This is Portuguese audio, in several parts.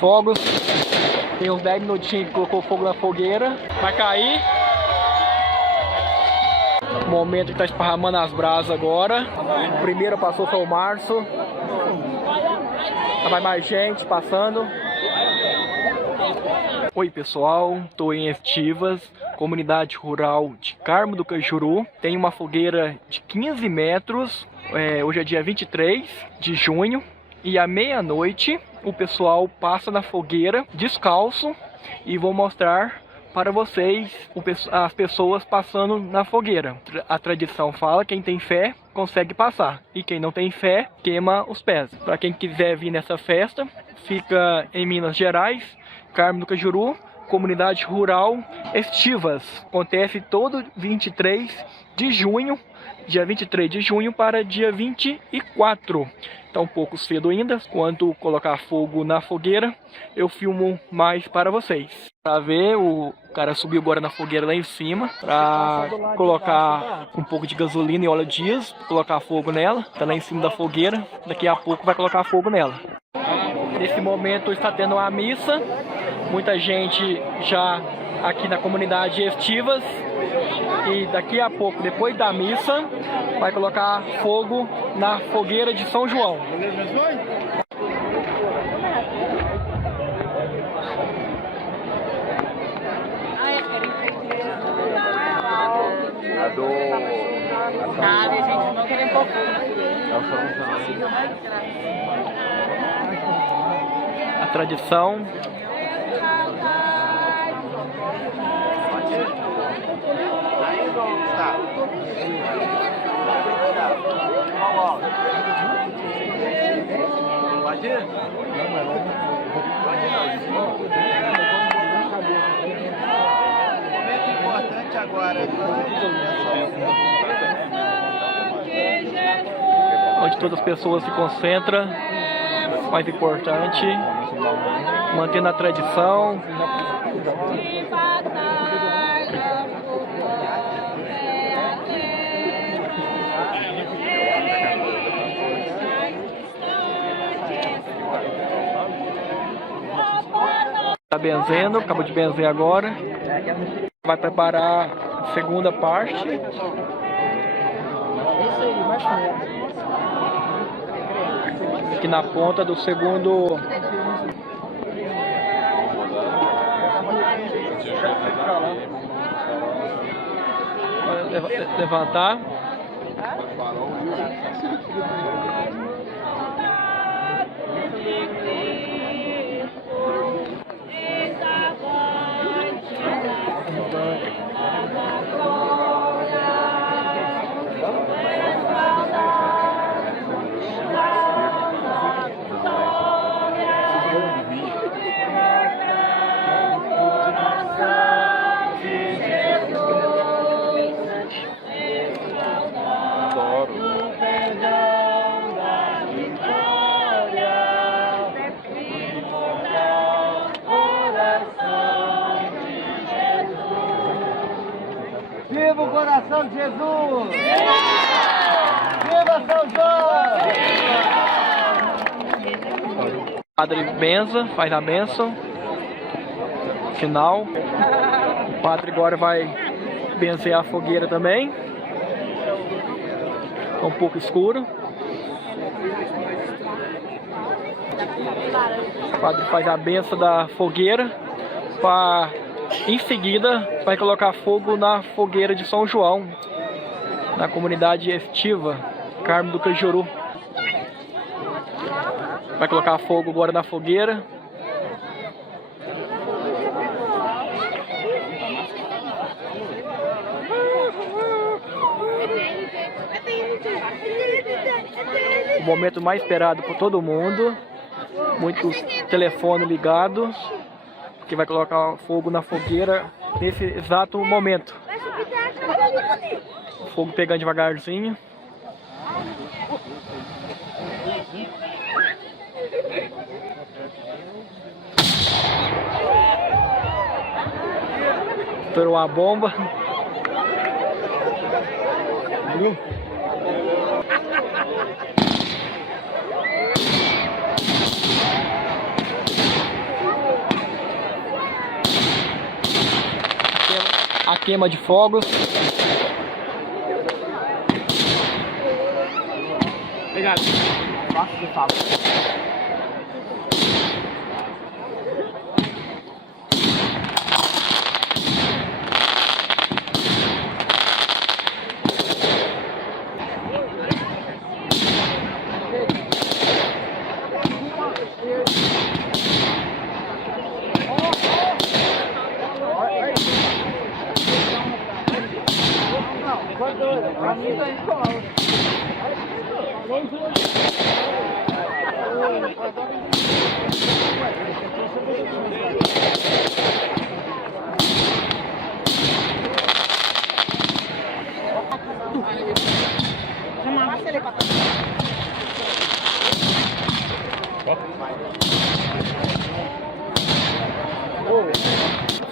Fogos. Tem uns 10 minutinhos que colocou fogo na fogueira. Vai cair. Momento que tá esparramando as brasas agora. O primeiro passou foi o Márcio. Vai mais gente passando. Oi pessoal, tô em Estivas, comunidade rural de Carmo do Cajuru. Tem uma fogueira de 15 metros. Hoje é dia 23 de junho. E à meia-noite o pessoal passa na fogueira descalço. E vou mostrar para vocês as pessoas passando na fogueira. A tradição fala que quem tem fé consegue passar. E quem não tem fé queima os pés. Para quem quiser vir nessa festa, fica em Minas Gerais, Carmo do Cajuru, comunidade rural Estivas. Acontece todo 23 de junho, dia 23 de junho para dia 24. Tá um pouco cedo ainda. Quando colocar fogo na fogueira, eu filmo mais para vocês. Para ver, o cara subiu agora na fogueira lá em cima para colocar um pouco de gasolina e óleo diesel, colocar fogo nela. Tá lá em cima da fogueira. Daqui a pouco vai colocar fogo nela. Nesse momento está tendo uma missa. Muita gente já aqui na comunidade Estivas. E daqui a pouco, depois da missa, vai colocar fogo na fogueira de São João. A tradição. Momento importante agora. Onde todas as pessoas se concentram. Mais importante, mantendo a tradição. Tá benzendo, acabou de benzer agora. Vai preparar a segunda parte. Aqui na ponta do segundo. Levantar. Viva o coração de Jesus! Viva São João! Padre benza, faz a bênção. Final. O padre agora vai benzer a fogueira também. Tá um pouco escuro. O padre faz a bênção da fogueira. Em seguida, vai colocar fogo na fogueira de São João, na comunidade Estiva, Carmo do Cajuru. Vai colocar fogo agora na fogueira. O momento mais esperado por todo mundo. Muitos telefones ligados. Que vai colocar fogo na fogueira nesse exato momento. O fogo pegando devagarzinho. Estourou a bomba. a queima de fogos. Obrigado. Faço de favor.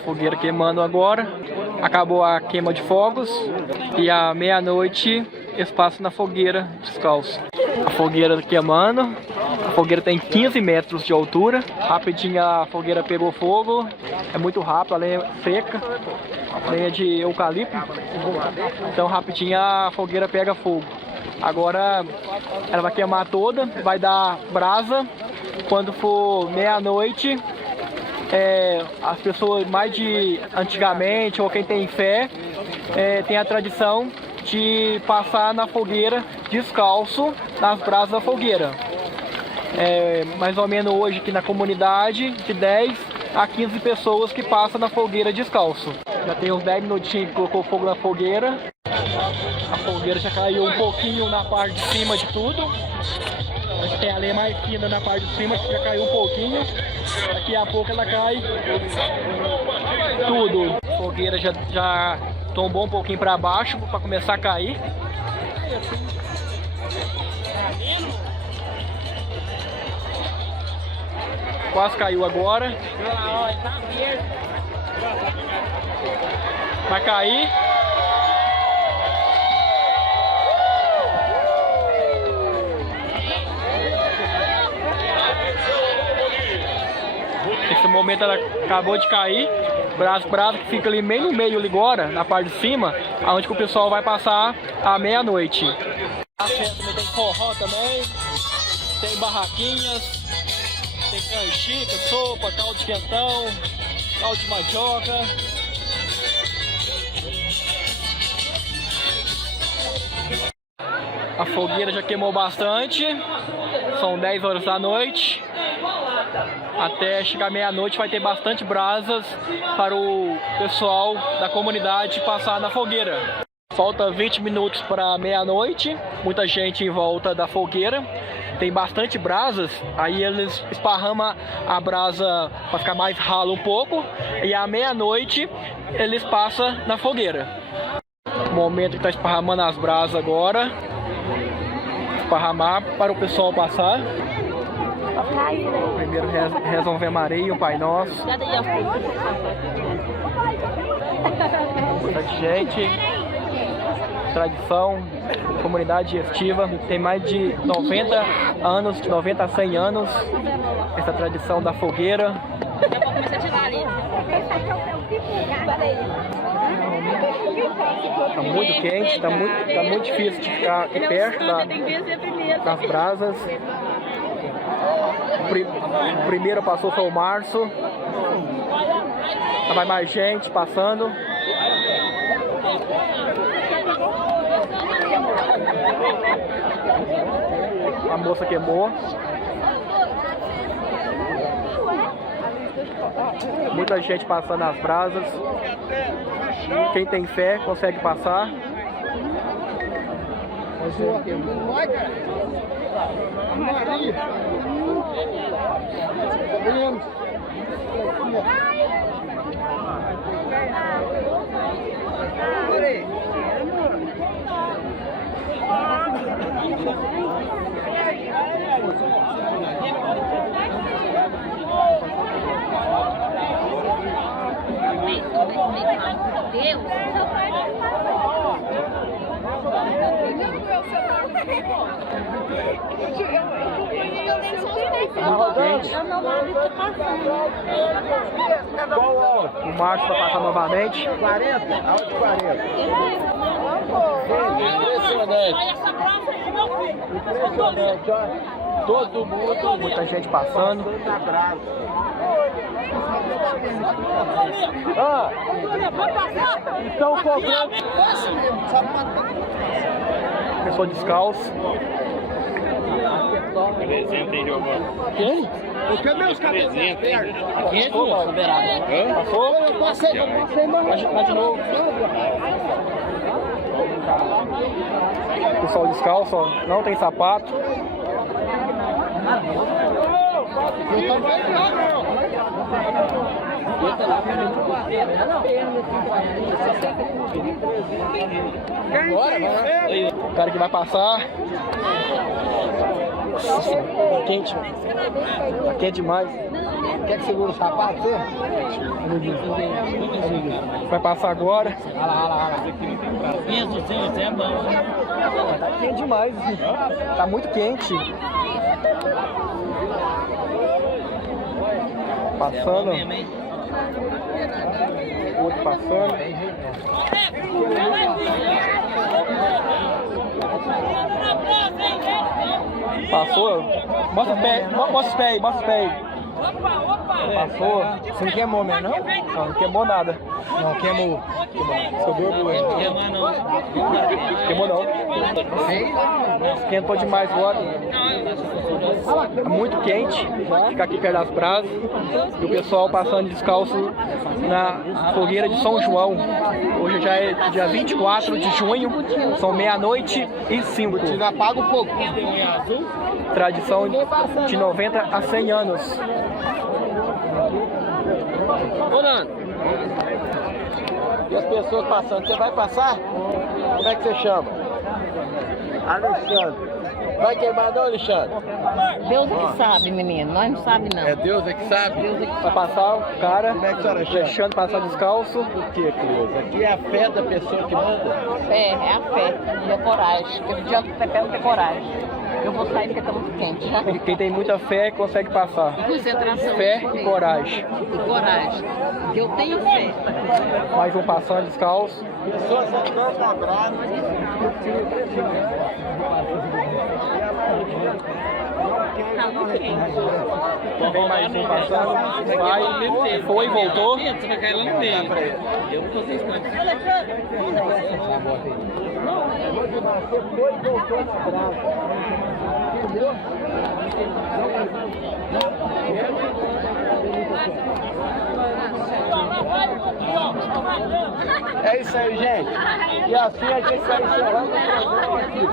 Fogueira queimando agora. Acabou a queima de fogos e à meia-noite eles passam na fogueira descalço. A fogueira queimando. A fogueira tem 15 metros de altura. Rapidinho a fogueira pegou fogo. É muito rápido, a lenha seca. A lenha de eucalipto. Então rapidinho a fogueira pega fogo. Agora ela vai queimar toda, vai dar brasa. Quando for meia-noite, as pessoas mais de antigamente, ou quem tem fé, tem a tradição de passar na fogueira descalço nas brasas da fogueira. Mais ou menos hoje aqui na comunidade, de 10 a 15 pessoas que passam na fogueira descalço. Já tem uns 10 minutinhos que colocou fogo na fogueira. A fogueira já caiu um pouquinho na parte de cima de tudo. A gente tem a lenha mais fina na parte de cima, que já caiu um pouquinho. Daqui a pouco ela cai tudo. A fogueira já tombou um pouquinho para baixo para começar a cair. Quase caiu agora. Vai cair. Nesse momento ela acabou de cair. Brasa que fica ali meio no meio ali agora, na parte de cima, aonde que o pessoal vai passar à meia-noite. Também tem forró também, tem barraquinhas, tem canjica, sopa, caldo de quentão, caldo de mandioca. A fogueira já queimou bastante, são 10 horas da noite. Até chegar meia-noite vai ter bastante brasas para o pessoal da comunidade passar na fogueira. Falta 20 minutos para meia-noite, muita gente em volta da fogueira. Tem bastante brasas, aí eles esparramam a brasa para ficar mais ralo um pouco. E à meia-noite eles passam na fogueira. O momento que está esparramando as brasas agora. Esparramar para o pessoal passar. Primeiro reza Ave Maria, o Pai Nosso. Bastante gente. Tradição, comunidade digestiva. Tem mais de 90 anos, de 90 a 100 anos, essa tradição da fogueira. Tá muito quente, tá muito difícil de ficar aqui perto das brasas. O primeiro passou foi o Março. Vai mais gente passando. A moça queimou. Muita gente passando nas brasas. Quem tem fé consegue passar. O Márcio vai passar novamente. 40? Aonde 40? Impressionante, ó. Todo mundo, Muita gente passando. Ah, estão cobrando. Pessoa descalço. Quem? Cadê os cabelos? Passou? Passou? Eu passei, Vai de novo. Pessoal descalço, ó. Não tem sapato. O cara que vai passar. Nossa, tá quente. Tá quente demais. Quer que segura o sapato, você? Vai passar agora. Olha lá. Tá quente demais. Tá muito quente. Passando. Outro passando. Passou. Mostra os pés, mostra os pés, mostra os pés. Passou. Você não queimou mesmo, não? Não queimou nada. Não, queimou. Subiu o Queimou não. Esquentou demais agora. É muito quente. Fica aqui perto das brasas. E o pessoal passando descalço na fogueira de São João. Hoje já é dia 24 de junho. São 00:05. Apaga o fogo. Tradição de 90 a 100 anos. Ô, Nando. E as pessoas passando, você vai passar? Como é que você chama? Alexandre. Vai queimar não, Alexandre? Deus é que sabe, menino. Nós não sabemos, não. É Deus é que sabe? Deus é que Vai passar o cara, Como é que a senhora chama? deixando passar descalço. Por que, Cris? Aqui é a fé da pessoa que manda? É a fé e a coragem. Eu adianto que Pepe não tem coragem. Eu vou sair porque tá muito quente, tá? E quem tem muita fé consegue passar. Concentração. Fé e coragem. E coragem. Eu tenho fé. Mais um passando descalço. Pessoas andando na brasa. Tá muito quente. Tem mais um passando. Vai, foi e voltou. Você vai cair lá no meio. Eu não tô sem instante. É isso aí, gente. E assim a gente vai encerrando o programa aqui.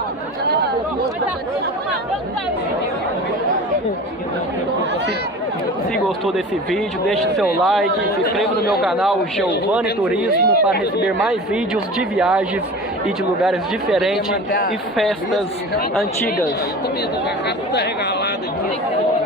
Se gostou desse vídeo, deixe seu like, se inscreva no meu canal Giovanni Turismo para receber mais vídeos de viagens e de lugares diferentes e festas antigas. Eu também tô com a cara toda regalada aqui.